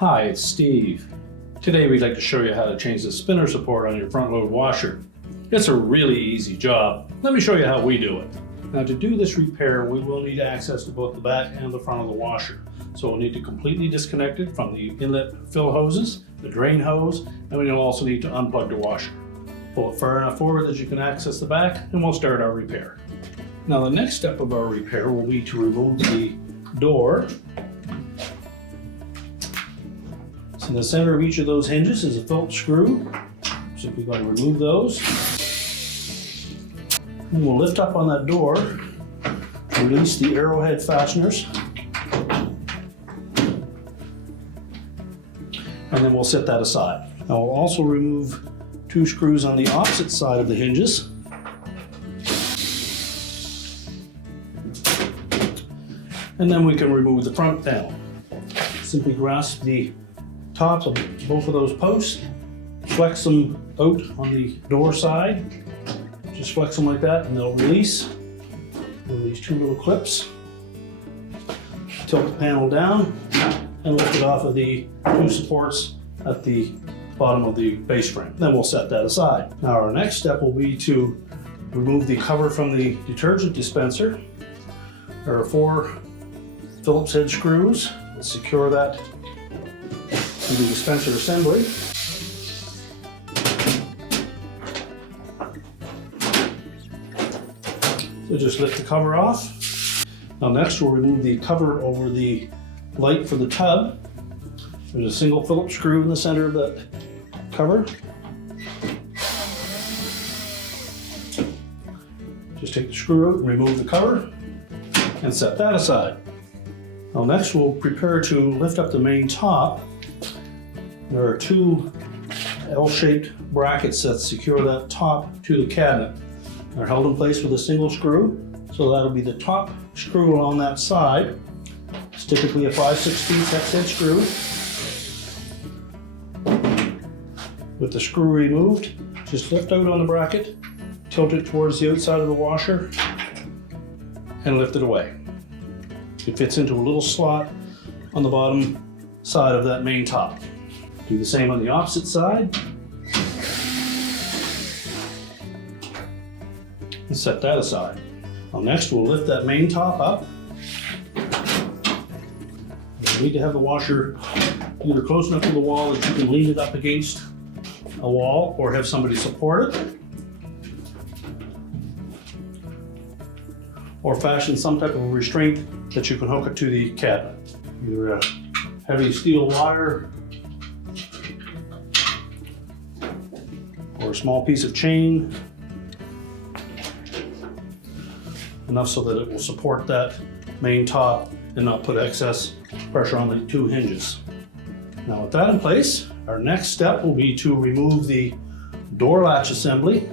Hi, it's Steve. Today we'd like to show you how to change the spinner support on your front load washer. It's a really easy job. Let me show you how we do it. Now to do this repair, we will need access to both the back and the front of the washer. So we'll need to completely disconnect it from the inlet fill hoses, the drain hose, and we'll also need to unplug the washer. Pull it far enough forward that you can access the back, and we'll start our repair. Now the next step of our repair will be to remove the door. In the center of each of those hinges is a Phillips screw. So we're going to remove those. And we'll lift up on that door, release the arrowhead fasteners, and then we'll set that aside. Now we'll also remove two screws on the opposite side of the hinges. And then we can remove the front panel. Simply grasp the tops of both of those posts, flex them out on the door side, just flex them like that and they'll release. Release two little clips, tilt the panel down and lift it off of the two supports at the bottom of the base frame. Then we'll set that aside. Now our next step will be to remove the cover from the detergent dispenser. There are 4 Phillips head screws that secure that to the dispenser assembly. So just lift the cover off. Now next we'll remove the cover over the light for the tub. There's a single Phillips screw in the center of that cover. Just take the screw out and remove the cover and set that aside. Now next we'll prepare to lift up the main top. There are 2 L-shaped brackets that secure that top to the cabinet. They're held in place with a single screw, so that'll be the top screw along that side. It's typically a 5/16 hex-head screw. With the screw removed, just lift out on the bracket, tilt it towards the outside of the washer, and lift it away. It fits into a little slot on the bottom side of that main top. Do the same on the opposite side. And set that aside. Now next we'll lift that main top up. You need to have the washer either close enough to the wall that you can lean it up against a wall or have somebody support it. Or fashion some type of restraint that you can hook it to the cabinet. Either a heavy steel wire or a small piece of chain, enough so that it will support that main top and not put excess pressure on the 2 hinges. Now with that in place, our next step will be to remove the door latch assembly.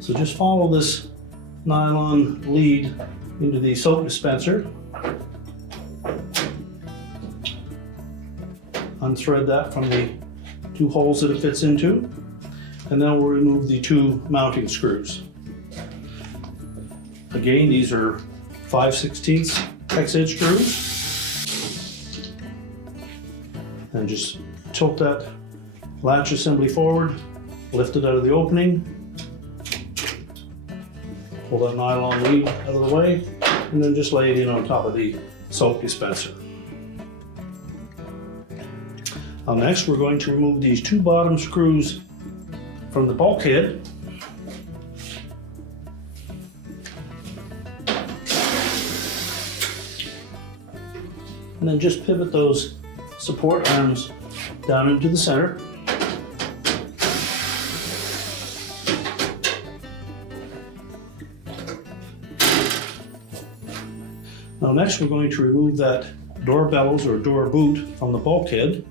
So just follow this nylon lead into the soap dispenser. Unthread that from the 2 holes that it fits into. And then we'll remove the 2 mounting screws. Again, these are 5/16 hex-head screws. And just tilt that latch assembly forward, lift it out of the opening, pull that nylon lead out of the way, and then just lay it in on top of the soap dispenser. Now next, we're going to remove these 2 bottom screws from the bulkhead. And then just pivot those support arms down into the center. Now next we're going to remove that door bellows or door boot from the bulkhead.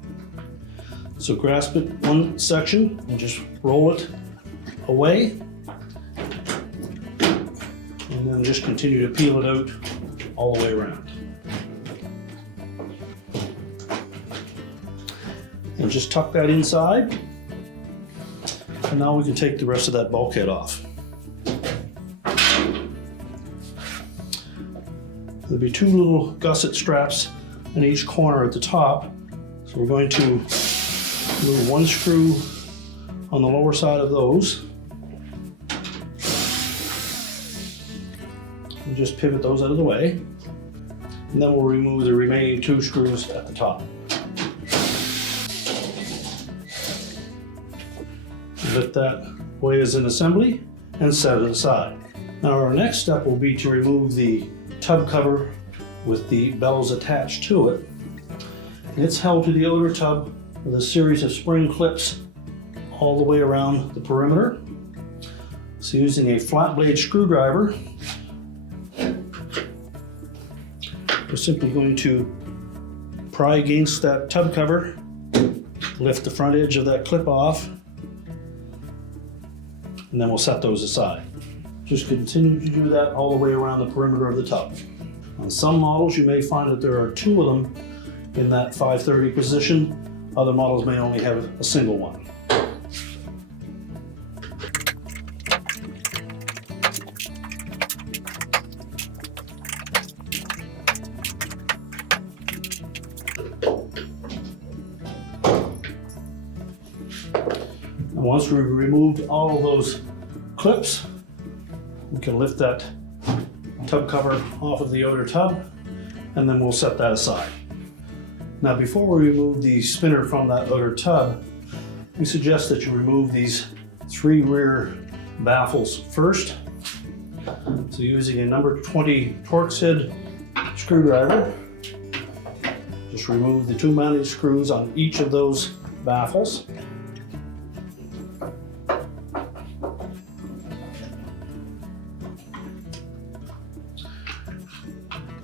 So grasp it one section and just roll it away. And then just continue to peel it out all the way around. And just tuck that inside. And now we can take the rest of that bulkhead off. There'll be 2 little gusset straps in each corner at the top So we're going to move one screw on the lower side of those. And just pivot those out of the way. And then we'll remove the remaining 2 screws at the top. Lift that away as an assembly and set it aside. Now our next step will be to remove the tub cover with the bellows attached to it. And it's held to the outer tub with a series of spring clips all the way around the perimeter. So using a flat blade screwdriver, we're simply going to pry against that tub cover, lift the front edge of that clip off, and then we'll set those aside. Just continue to do that all the way around the perimeter of the tub. On some models, you may find that there are 2 of them in that 530 position. Other models may only have a single one. And once we've removed all of those clips, we can lift that tub cover off of the outer tub, and then we'll set that aside. Now before we remove the spinner from that outer tub, we suggest that you remove these 3 rear baffles first. So using a number 20 Torx head screwdriver, just remove the 2 mounting screws on each of those baffles.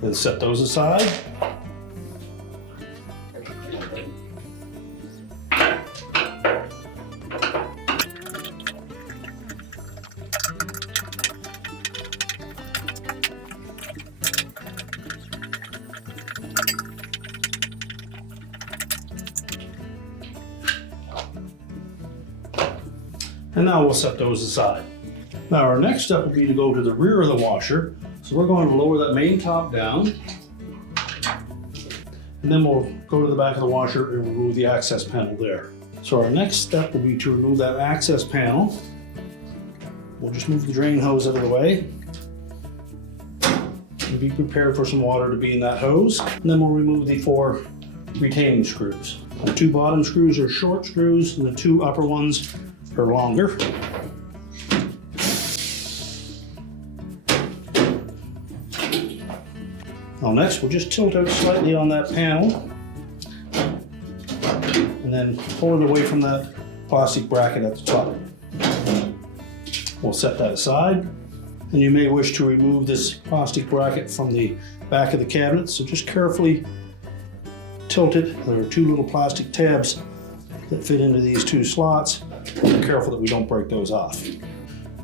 Then set those aside. And now we'll set those aside. Now our next step will be to go to the rear of the washer. So we're going to lower that main top down, and then we'll go to the back of the washer and remove the access panel there. So our next step will be to remove that access panel. We'll just move the drain hose out of the way and be prepared for some water to be in that hose. And then we'll remove the 4 retaining screws. The 2 bottom screws are short screws and the 2 upper ones are longer. Now next, we'll just tilt out slightly on that panel and then pull it away from that plastic bracket at the top. We'll set that aside. And you may wish to remove this plastic bracket from the back of the cabinet, so just carefully tilt it. There are 2 little plastic tabs that fit into these 2 slots. Be careful that we don't break those off.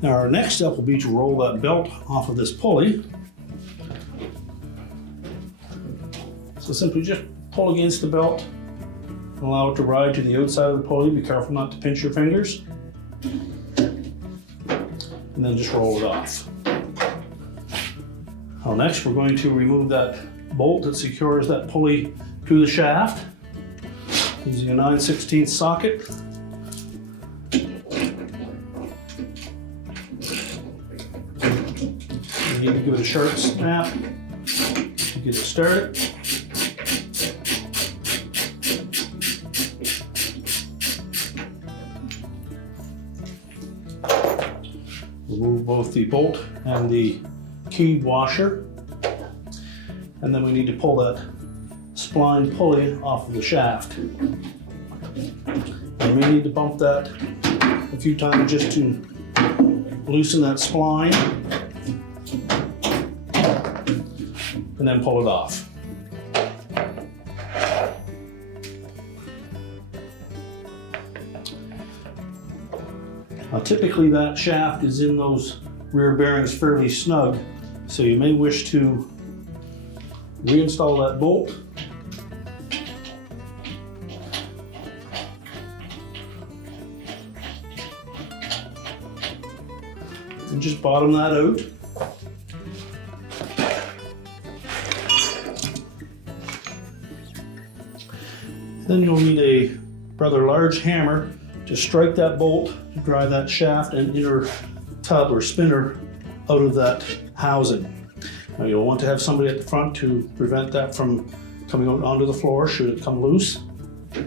Now our next step will be to roll that belt off of this pulley. So simply just pull against the belt and allow it to ride to the outside of the pulley. Be careful not to pinch your fingers. And then just roll it off. Now next we're going to remove that bolt that secures that pulley to the shaft using a 9/16 socket. You need to give it a sharp snap to get it started. Remove both the bolt and the key washer, and then we need to pull that spline pulley off of the shaft. You may need to bump that a few times just to loosen that spline, and then pull it off. Now typically that shaft is in those rear bearings fairly snug, so you may wish to reinstall that bolt. And just bottom that out. Then you'll need a rather large hammer to strike that bolt to drive that shaft and inner tub or spinner out of that housing. Now you'll want to have somebody at the front to prevent that from coming out onto the floor should it come loose.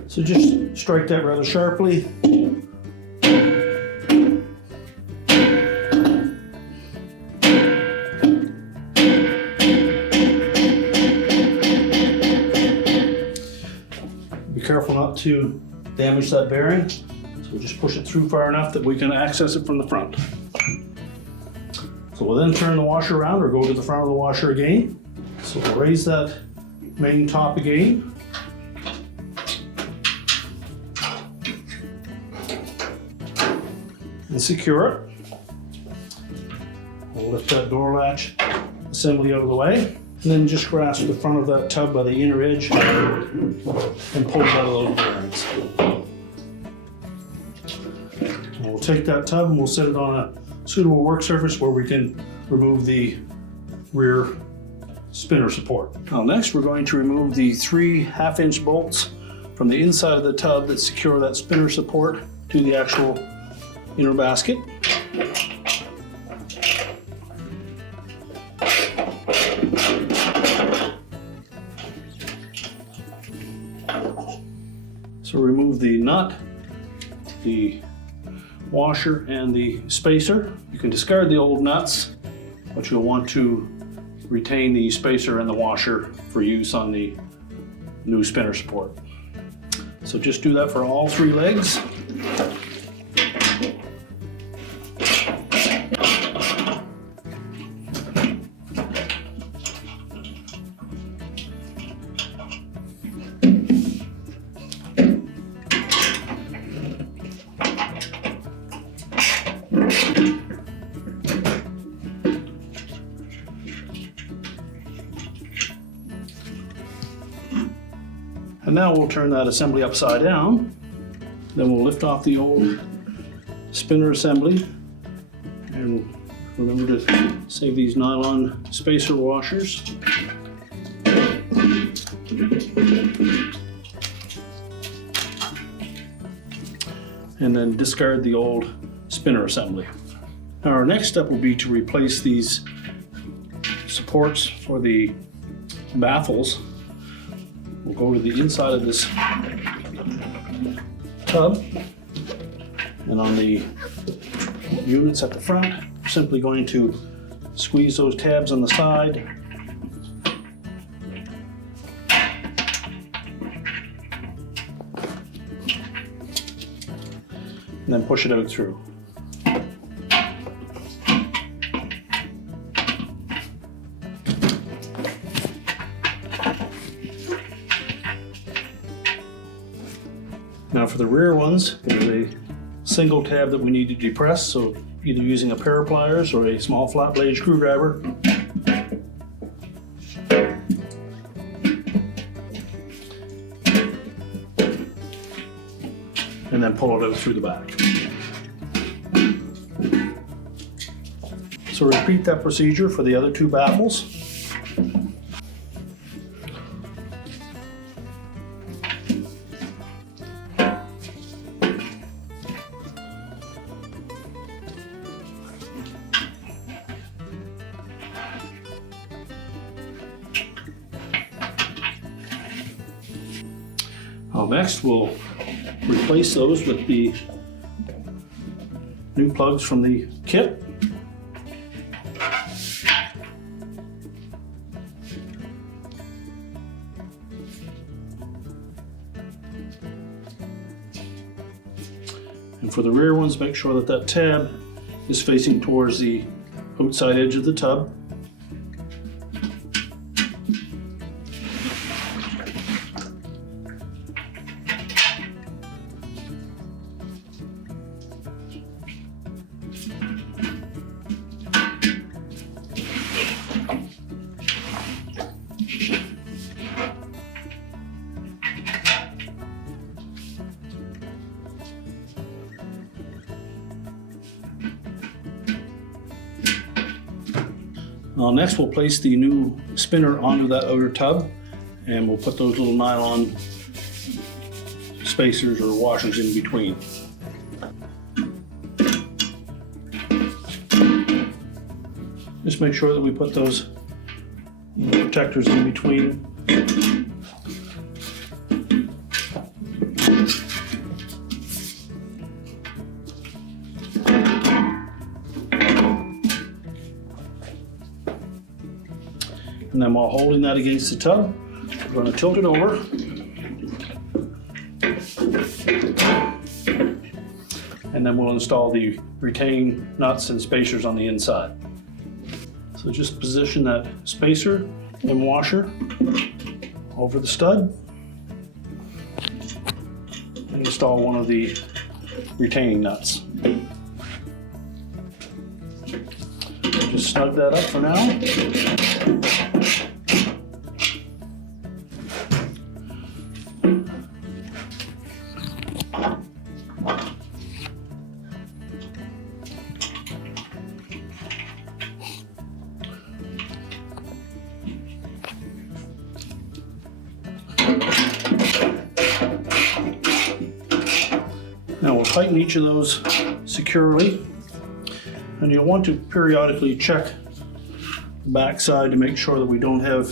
So just strike that rather sharply. Be careful not to damage that bearing. So just push it through far enough that we can access it from the front. So we'll then turn the washer around or go to the front of the washer again. So we'll raise that main top again. And secure it. We'll lift that door latch assembly out of the way. And then just grasp the front of that tub by the inner edge and pull it out of those bearings. And we'll take that tub and we'll set it on a suitable work surface where we can remove the rear spinner support. Now next we're going to remove the 3 1/2-inch bolts from the inside of the tub that secure that spinner support to the actual inner basket. So remove the nut, the washer, and the spacer. You can discard the old nuts, but you'll want to retain the spacer and the washer for use on the new spinner support. So just do that for all 3 legs. And now we'll turn that assembly upside down. Then we'll lift off the old spinner assembly. And remember to save these nylon spacer washers. And then discard the old spinner assembly. Now our next step will be to replace these supports for the baffles. We'll go to the inside of this tub, and on the units at the front, we're simply going to squeeze those tabs on the side. And then push it out through. Now for the rear ones, there's a single tab that we need to depress, so either using a pair of pliers or a small flat blade screwdriver. And then pull it out through the back. So repeat that procedure for the other 2 baffles. Next, we'll replace those with the new plugs from the kit. And for the rear ones, make sure that that tab is facing towards the outside edge of the tub. Next we'll place the new spinner onto that outer tub, and we'll put those little nylon spacers or washers in between. Just make sure that we put those protectors in between. And then while holding that against the tub, we're going to tilt it over. And then we'll install the retaining nuts and spacers on the inside. So just position that spacer and washer over the stud and install one of the retaining nuts. Just snug that up for now. Now we'll tighten each of those securely, and you'll want to periodically check the back side to make sure that we don't have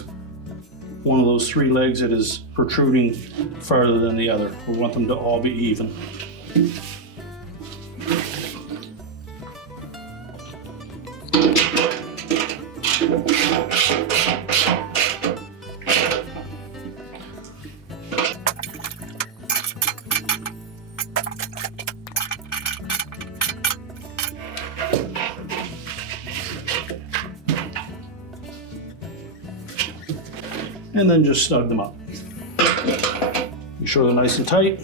one of those three legs that is protruding farther than the other. We want them to all be even. And then just snug them up. Be sure they're nice and tight.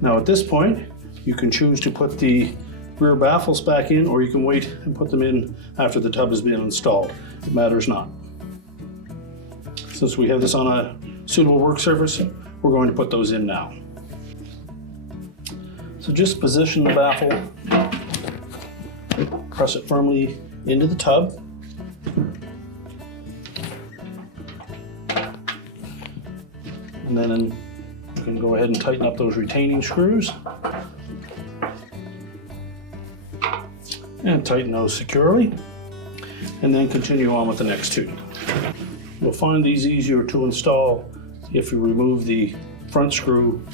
Now at this point, you can choose to put the rear baffles back in, or you can wait and put them in after the tub has been installed. It matters not. Since we have this on a suitable work surface, we're going to put those in now. So just position the baffle, press it firmly into the tub. And then you can go ahead and tighten up those retaining screws. And tighten those securely. And then continue on with the next two. You'll find these easier to install if you remove the front screw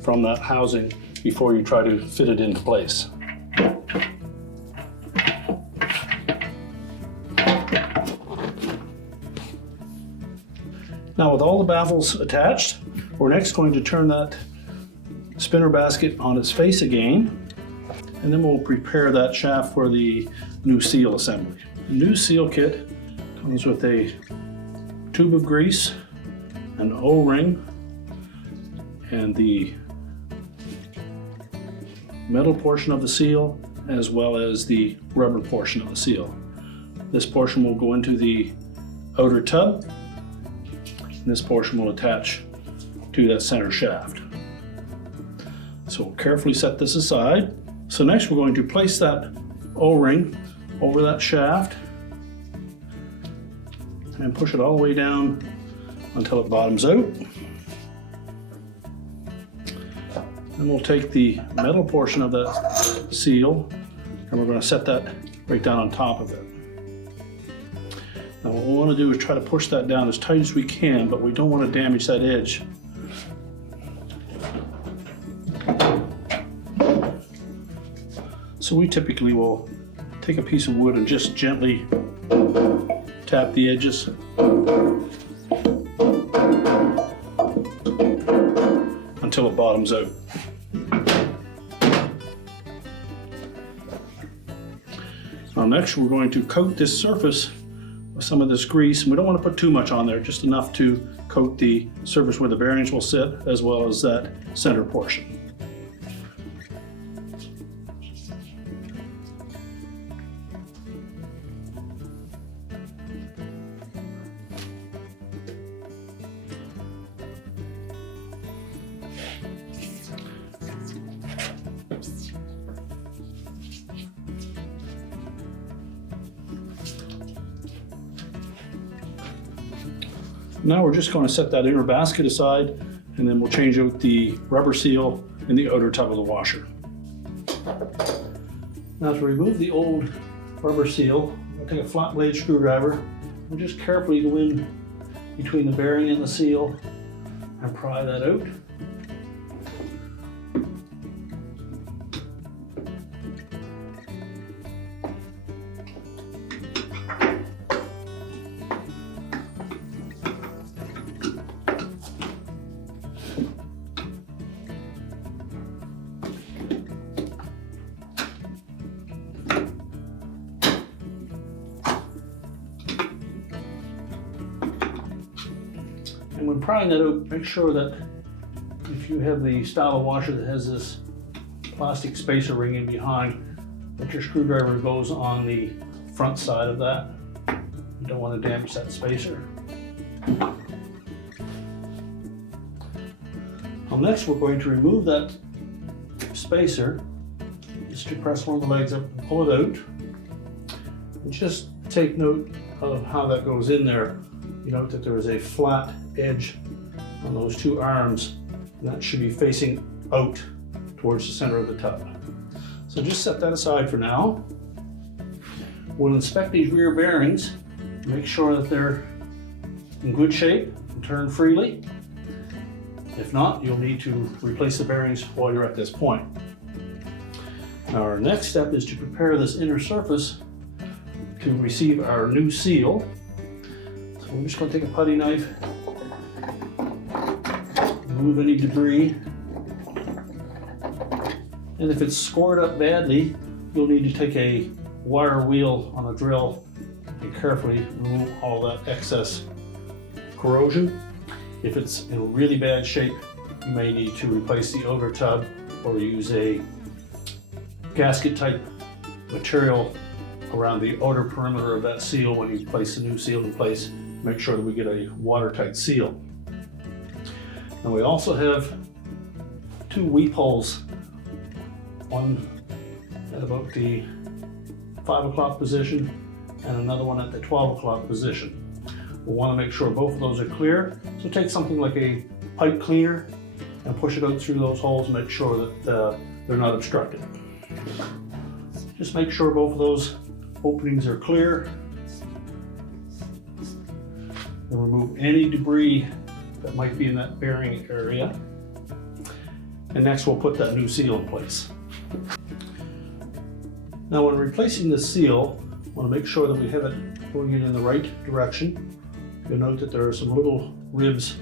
from that housing before you try to fit it into place. Now with all the baffles attached, we're next going to turn that spinner basket on its face again, and then we'll prepare that shaft for the new seal assembly. The new seal kit comes with a tube of grease, an O-ring, and the metal portion of the seal, as well as the rubber portion of the seal. This portion will go into the outer tub, and this portion will attach to that center shaft. So we'll carefully set this aside. So next we're going to place that O-ring over that shaft and push it all the way down until it bottoms out. Then we'll take the metal portion of that seal and we're going to set that right down on top of it. Now what we want to do is try to push that down as tight as we can, but we don't want to damage that edge. So we typically will take a piece of wood and just gently tap the edges. Until it bottoms out. Now next we're going to coat this surface with some of this grease, and we don't want to put too much on there, just enough to coat the surface where the bearings will sit, as well as that center portion. Now we're just going to set that inner basket aside, and then we'll change out the rubber seal in the outer tub of the washer. Now to remove the old rubber seal, I'll take a flat blade screwdriver and just carefully go in between the bearing and the seal and pry that out. And when prying that out, make sure that if you have the style of washer that has this plastic spacer ring in behind, that your screwdriver goes on the front side of that. You don't want to damage that spacer. Well, next we're going to remove that spacer. Just to press one of the legs up and pull it out. And just take note of how that goes in there. You note that there is a flat edge on those two arms, and that should be facing out towards the center of the tub. So just set that aside for now. We'll inspect these rear bearings, make sure that they're in good shape and turn freely. If not, you'll need to replace the bearings while you're at this point. Our next step is to prepare this inner surface to receive our new seal. So we're just going to take a putty knife, remove any debris, and if it's scored up badly, you'll need to take a wire wheel on a drill and carefully remove all that excess corrosion. If it's in really bad shape, you may need to replace the outer tub or use a gasket type material around the outer perimeter of that seal when you place the new seal in place. Make sure that we get a watertight seal. And we also have two weep holes, one at about the 5 o'clock position and another one at the 12 o'clock position. We'll want to make sure both of those are clear. So take something like a pipe cleaner and push it out through those holes and make sure that they're not obstructed. Just make sure both of those openings are clear. And remove any debris that might be in that bearing area. And next we'll put that new seal in place. Now when replacing the seal, we want to make sure that we have it going in the right direction. You'll note that there are some little ribs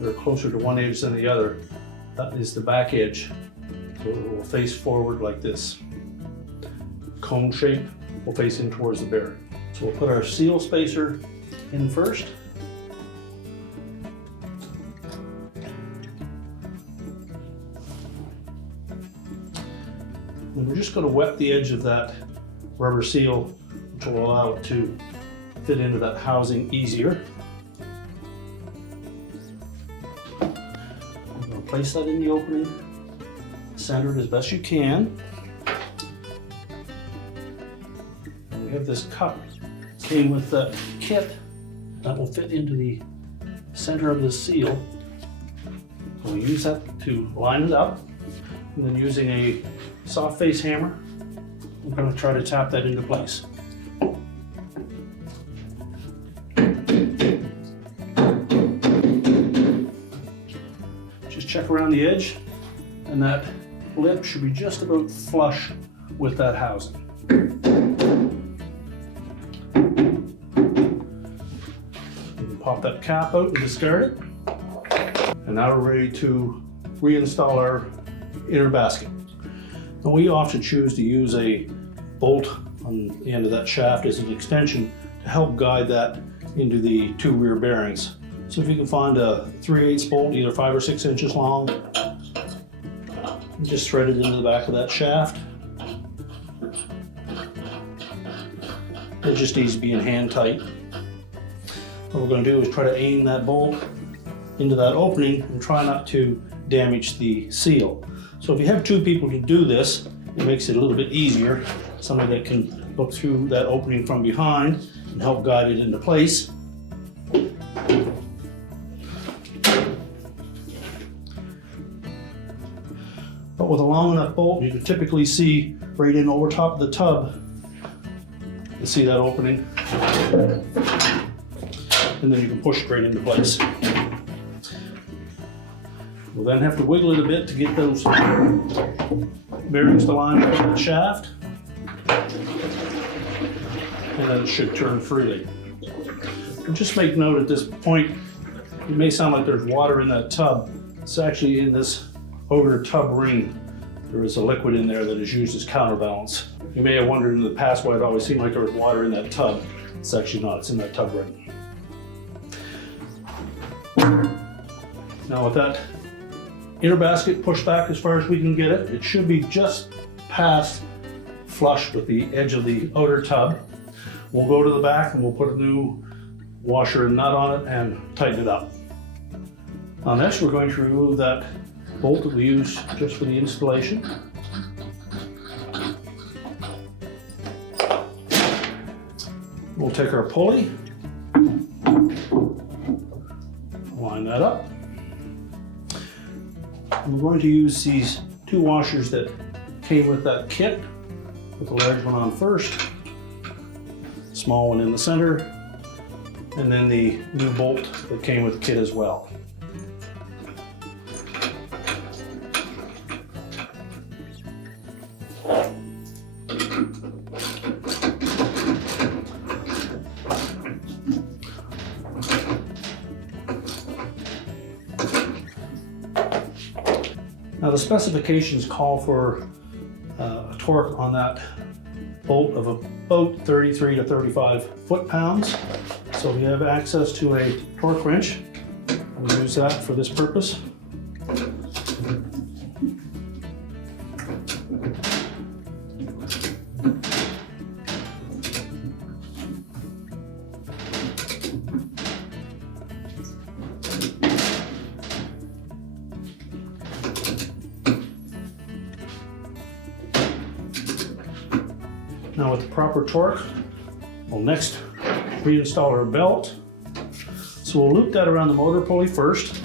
that are closer to one edge than the other. That is the back edge. So it will face forward like this. Cone shape will face in towards the bearing. So we'll put our seal spacer in first. And we're just going to wet the edge of that rubber seal, which will allow it to fit into that housing easier. I'm going to place that in the opening, center it as best you can. And we have this cup came with the kit that will fit into the center of the seal. So we'll use that to line it up, and then using a soft face hammer, I'm going to try to tap that into place. Just check around the edge, and that lip should be just about flush with that housing. You can pop that cap out and discard it. And now we're ready to reinstall our inner basket. Now we often choose to use a bolt on the end of that shaft as an extension to help guide that into the two rear bearings. So if you can find a 3/8 bolt, either 5 or 6 inches long, just thread it into the back of that shaft. It just needs to be in hand tight. What we're going to do is try to aim that bolt into that opening and try not to damage the seal. So if you have two people to do this, it makes it a little bit easier. Somebody that can look through that opening from behind and help guide it into place. with a long enough bolt, you can typically see right in over top of the tub. You see that opening? And then you can push it right into place. We'll then have to wiggle it a bit to get those bearings to line up with the shaft. And then it should turn freely. And just make note at this point, it may sound like there's water in that tub. It's actually in this outer tub ring. There is a liquid in there that is used as counterbalance. You may have wondered in the past why it always seemed like there was water in that tub. It's actually not, it's in that tub ring. Now with that inner basket pushed back as far as we can get it, it should be just past flush with the edge of the outer tub. We'll go to the back and we'll put a new washer and nut on it and tighten it up. Now next we're going to remove that bolt that we used just for the installation. We'll take our pulley, line that up. And we're going to use these two washers that came with that kit. Put the large one on first, small one in the center, and then the new bolt that came with the kit as well. Now the specifications call for a torque on that bolt of about 33 to 35 foot-pounds. So we have access to a torque wrench. We'll use that for this purpose. Now with the proper torque, we'll next reinstall our belt. So we'll loop that around the motor pulley first.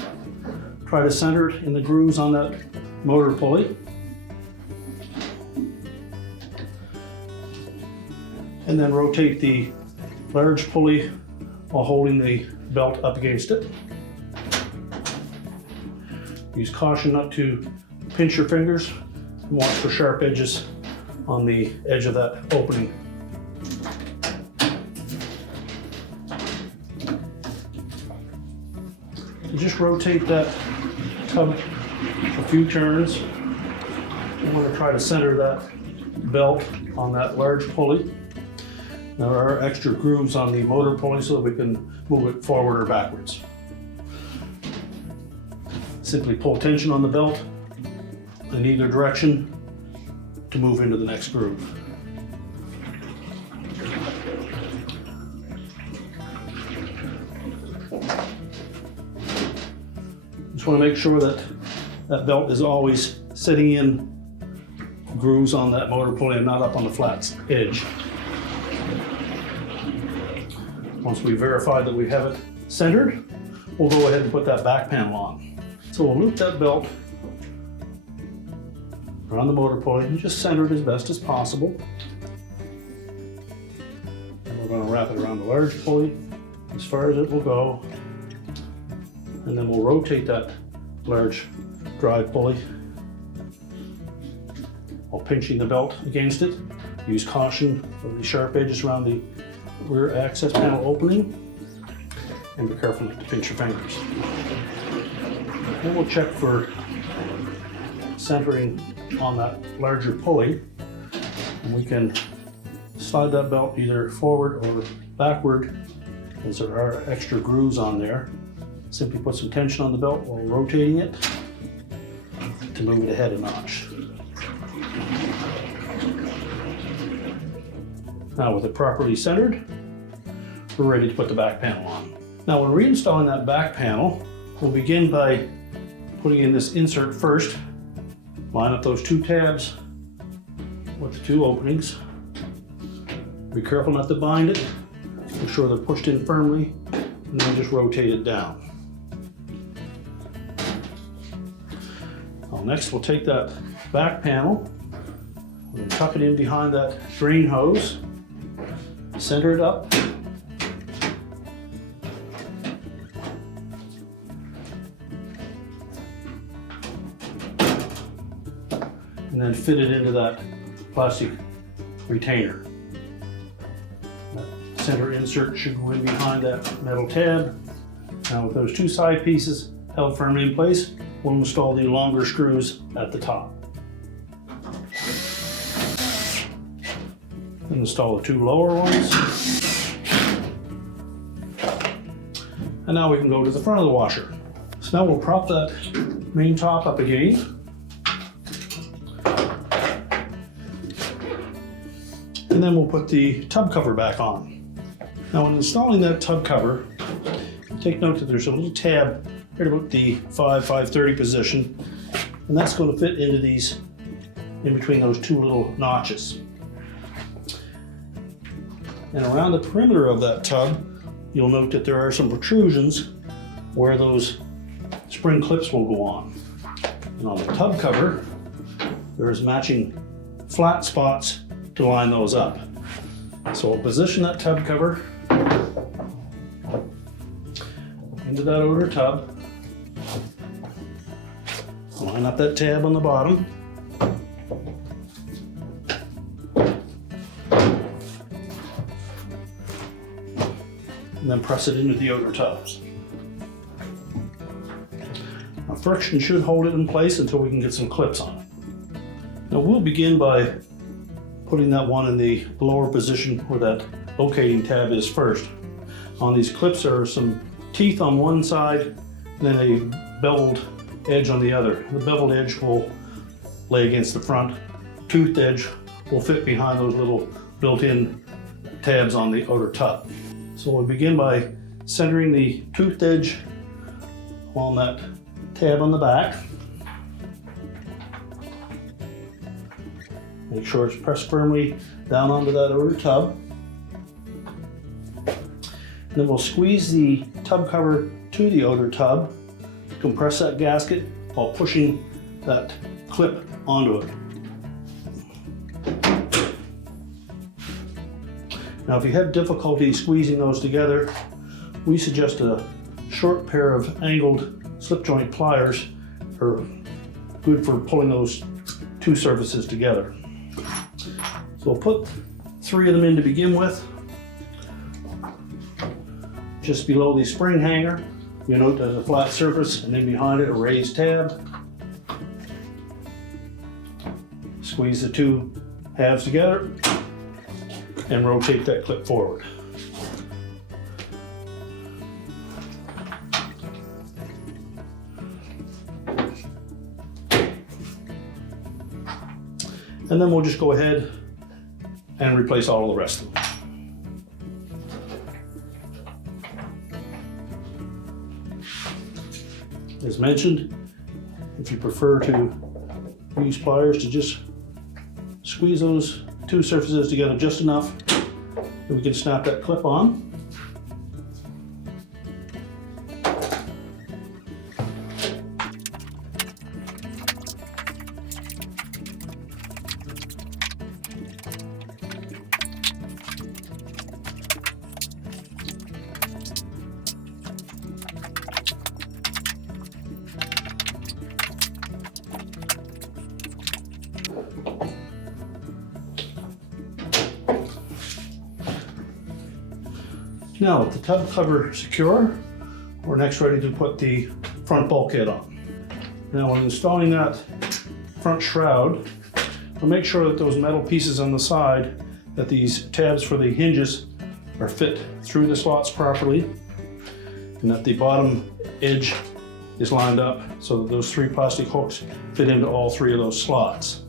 Try to center it in the grooves on that motor pulley. And then rotate the large pulley while holding the belt up against it. Use caution not to pinch your fingers and watch for sharp edges on the edge of that opening. You just rotate that tub a few turns. I'm going to try to center that belt on that large pulley. There are extra grooves on the motor pulley so that we can move it forward or backwards. Simply pull tension on the belt in either direction to move into the next groove. Just want to make sure that that belt is always sitting in grooves on that motor pulley and not up on the flat edge. Once we verify that we have it centered, we'll go ahead and put that back panel on. So we'll loop that belt around the motor pulley and just center it as best as possible. And we're going to wrap it around the large pulley as far as it will go. And then we'll rotate that large drive pulley while pinching the belt against it. Use caution of the sharp edges around the rear access panel opening, and be careful not to pinch your fingers. Then we'll check for centering on that larger pulley, and we can slide that belt either forward or backward as there are extra grooves on there. Simply put some tension on the belt while rotating it to move it ahead a notch. Now with it properly centered, we're ready to put the back panel on. Now when reinstalling that back panel, we'll begin by putting in this insert first. Line up those two tabs with the two openings. Be careful not to bind it. Make sure they're pushed in firmly, and then just rotate it down. Well, next we'll take that back panel. We're going to tuck it in behind that drain hose, center it up, and then fit it into that plastic retainer. That center insert should go in behind that metal tab. Now with those two side pieces held firmly in place, we'll install the longer screws at the top. And install the two lower ones. And now we can go to the front of the washer. So now we'll prop that main top up again. And then we'll put the tub cover back on. Now when installing that tub cover, take note that there's a little tab right about the 5/530 position, and that's going to fit into these, in between those two little notches. And around the perimeter of that tub, you'll note that there are some protrusions where those spring clips will go on. And on the tub cover, there's matching flat spots to line those up. So we'll position that tub cover into that outer tub, line up that tab on the bottom, and then press it into the outer tubs. Now friction should hold it in place until we can get some clips on it. Now we'll begin by putting that one in the lower position where that locating tab is first. On these clips there are some teeth on one side and then a beveled edge on the other. The beveled edge will lay against the front. Toothed edge will fit behind those little built-in tabs on the outer tub. So we'll begin by centering the toothed edge on that tab on the back. Make sure it's pressed firmly down onto that outer tub. And then we'll squeeze the tub cover to the outer tub, compress that gasket while pushing that clip onto it. Now if you have difficulty squeezing those together, we suggest a short pair of angled slip joint pliers are good for pulling those two surfaces together. So we'll put 3 of them in to begin with. Just below the spring hanger, you note there's a flat surface, and then behind it a raised tab. Squeeze the two halves together and rotate that clip forward. And then we'll just go ahead and replace all of the rest of them. As mentioned, if you prefer to use pliers to just squeeze those two surfaces together just enough that we can snap that clip on. Now with the tub cover secure, we're next ready to put the front bulkhead on. Now when installing that front shroud, we'll make sure that those metal pieces on the side, that these tabs for the hinges are fit through the slots properly, and that the bottom edge is lined up so that those 3 plastic hooks fit into all 3 of those slots.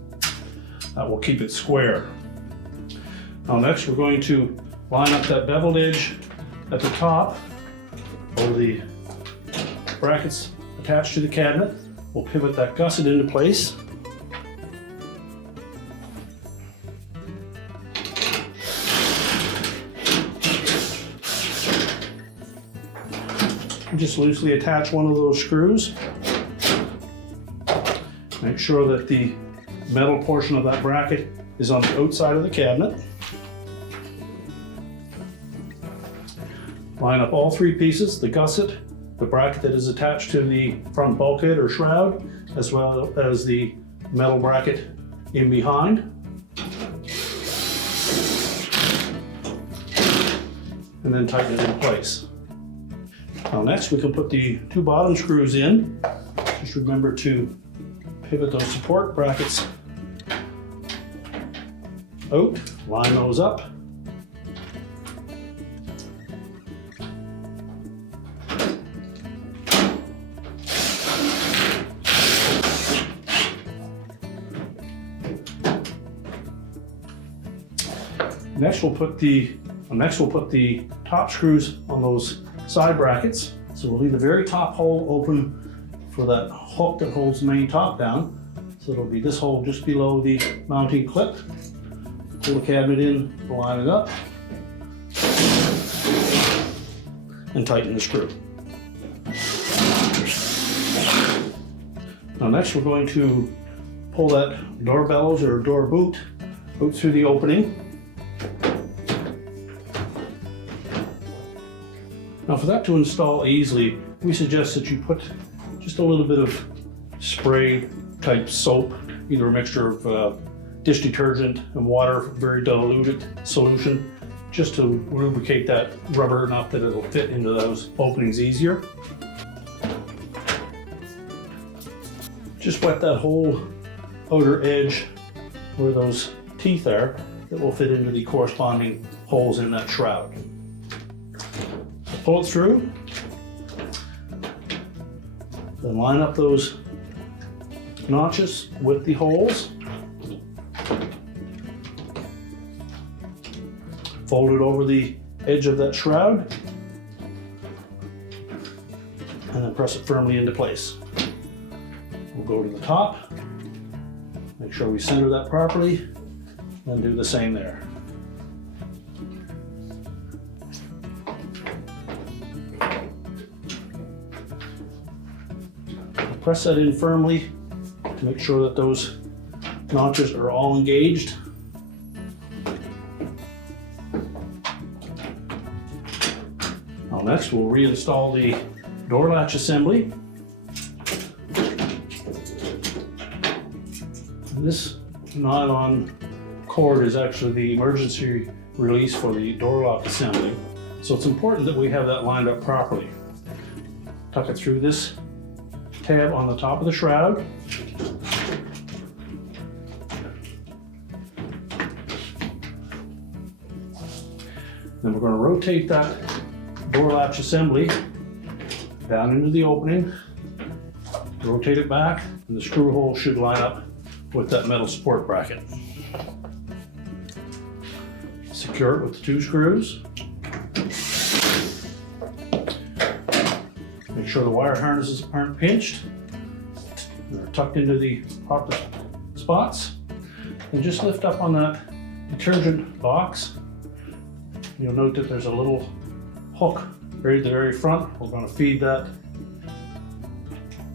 That will keep it square. Now next we're going to line up that beveled edge at the top over the brackets attached to the cabinet. We'll pivot that gusset into place. And just loosely attach one of those screws. Make sure that the metal portion of that bracket is on the outside of the cabinet. Line up all three pieces, the gusset, the bracket that is attached to the front bulkhead or shroud, as well as the metal bracket in behind. And then tighten it in place. Now next we can put the two bottom screws in. Just remember to pivot those support brackets out, line those up. Next we'll put the top screws on those side brackets. So we'll leave the very top hole open for that hook that holds the main top down. So it'll be this hole just below the mounting clip. Pull the cabinet in, line it up, and tighten the screw. Now next we're going to pull that door bellows or door boot out through the opening. Now for that to install easily, we suggest that you put just a little bit of spray type soap, either a mixture of dish detergent and water, very diluted solution, just to lubricate that rubber enough that it'll fit into those openings easier. Just wet that whole outer edge where those teeth are that will fit into the corresponding holes in that shroud. Pull it through, then line up those notches with the holes. Fold it over the edge of that shroud, and then press it firmly into place. We'll go to the top, make sure we center that properly, then do the same there. Press that in firmly to make sure that those notches are all engaged. Now next we'll reinstall the door latch assembly. And this nylon cord is actually the emergency release for the door lock assembly. So it's important that we have that lined up properly. Tuck it through this tab on the top of the shroud. Then we're going to rotate that door latch assembly down into the opening, rotate it back, and the screw hole should line up with that metal support bracket. Secure it with the two screws. Make sure the wire harnesses aren't pinched. They're tucked into the proper spots. And just lift up on that detergent box. You'll note that there's a little hook right at the very front. We're going to feed that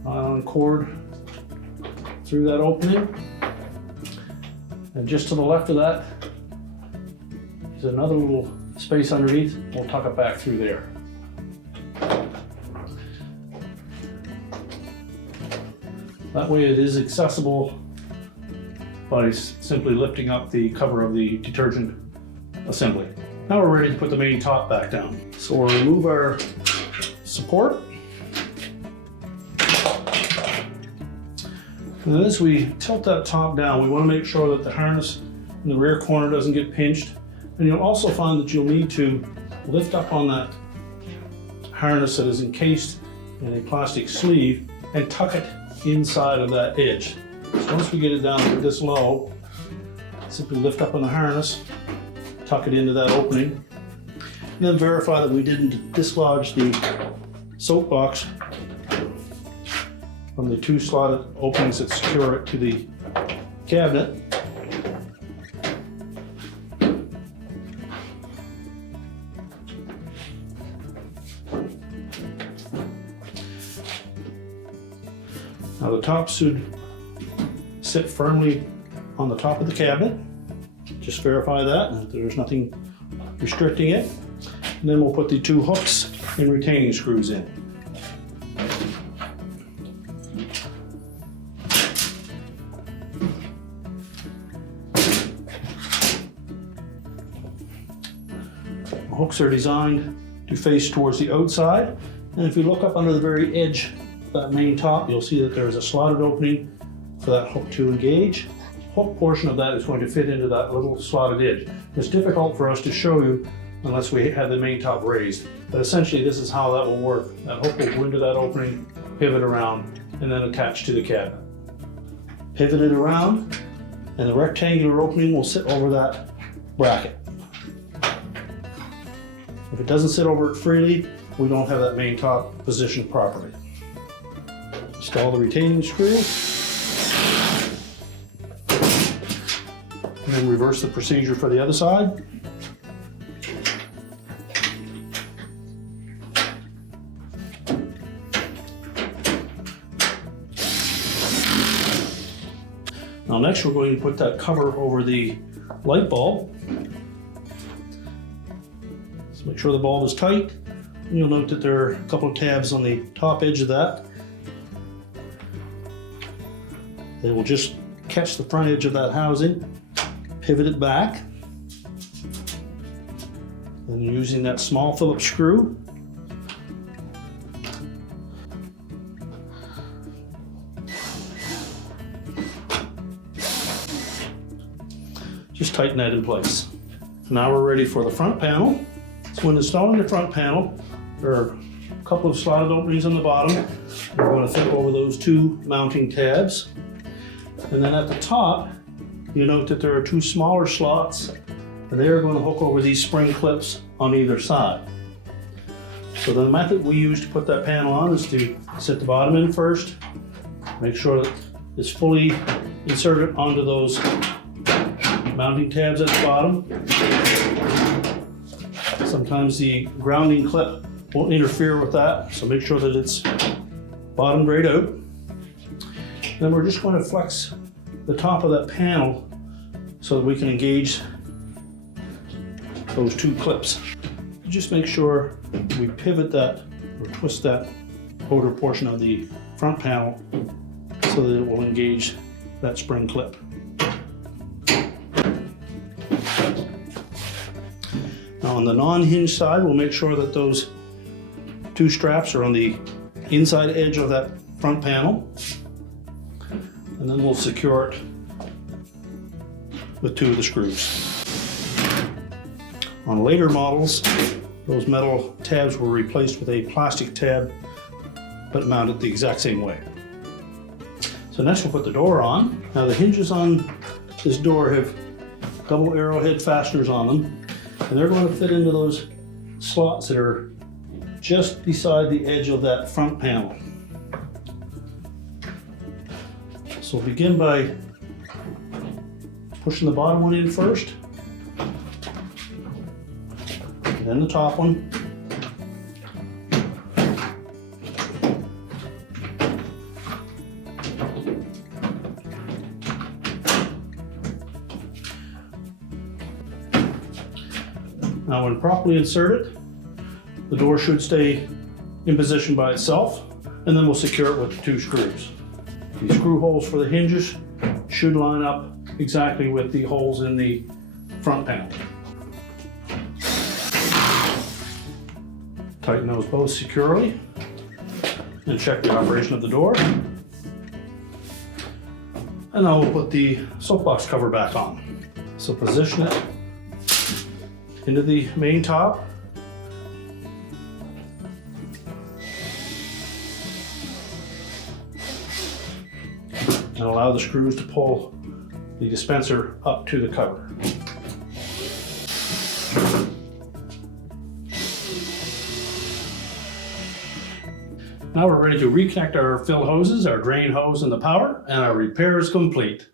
nylon cord through that opening. And just to the left of that is another little space underneath. We'll tuck it back through there. That way it is accessible by simply lifting up the cover of the detergent assembly. Now we're ready to put the main top back down. So we'll remove our support. And as we tilt that top down, we want to make sure that the harness in the rear corner doesn't get pinched. And you'll also find that you'll need to lift up on that harness that is encased in a plastic sleeve and tuck it inside of that edge. So once we get it down this low, simply lift up on the harness, tuck it into that opening, and then verify that we didn't dislodge the soap box from the two slotted openings that secure it to the cabinet. Now the top should sit firmly on the top of the cabinet. Just verify that there's nothing restricting it. And then we'll put the 2 hooks and retaining screws in. The hooks are designed to face towards the outside, and if you look up under the very edge of that main top, you'll see that there is a slotted opening for that hook to engage. Hook portion of that is going to fit into that little slotted edge. It's difficult for us to show you unless we have the main top raised, but essentially this is how that will work. That hook will go into that opening, pivot around, and then attach to the cabinet. Pivot it around, and the rectangular opening will sit over that bracket. If it doesn't sit over it freely, we don't have that main top positioned properly. Install the retaining screw, and then reverse the procedure for the other side. Now next we're going to put that cover over the light bulb. So make sure the bulb is tight. And you'll note that there are a couple of tabs on the top edge of that. They will just catch the front edge of that housing, pivot it back, and using that small Phillips screw, just tighten that in place. Now we're ready for the front panel. So when installing the front panel, there are a couple of slotted openings on the bottom. We're going to fit over those 2 mounting tabs. And then at the top, you note that there are 2 smaller slots, and they are going to hook over these spring clips on either side. So the method we use to put that panel on is to set the bottom in first, make sure that it's fully inserted onto those mounting tabs at the bottom. Sometimes the grounding clip won't interfere with that, so make sure that it's bottomed right out. Then we're just going to flex the top of that panel so that we can engage those 2 clips. Just make sure we pivot that or twist that outer portion of the front panel so that it will engage that spring clip. Now on the non-hinge side, we'll make sure that those 2 straps are on the inside edge of that front panel, and then we'll secure it with 2 of the screws. On later models, those metal tabs were replaced with a plastic tab, but mounted the exact same way. So next we'll put the door on. Now the hinges on this door have double arrowhead fasteners on them, and they're going to fit into those slots that are just beside the edge of that front panel. So we'll begin by pushing the bottom one in first, and then the top one. Now when properly inserted, the door should stay in position by itself, and then we'll secure it with 2 screws. The screw holes for the hinges should line up exactly with the holes in the front panel. Tighten those both securely and check the operation of the door. And now we'll put the soapbox cover back on. So position it into the main top. And allow the screws to pull the dispenser up to the cover. Now we're ready to reconnect our fill hoses, our drain hose and the power, and our repair is complete.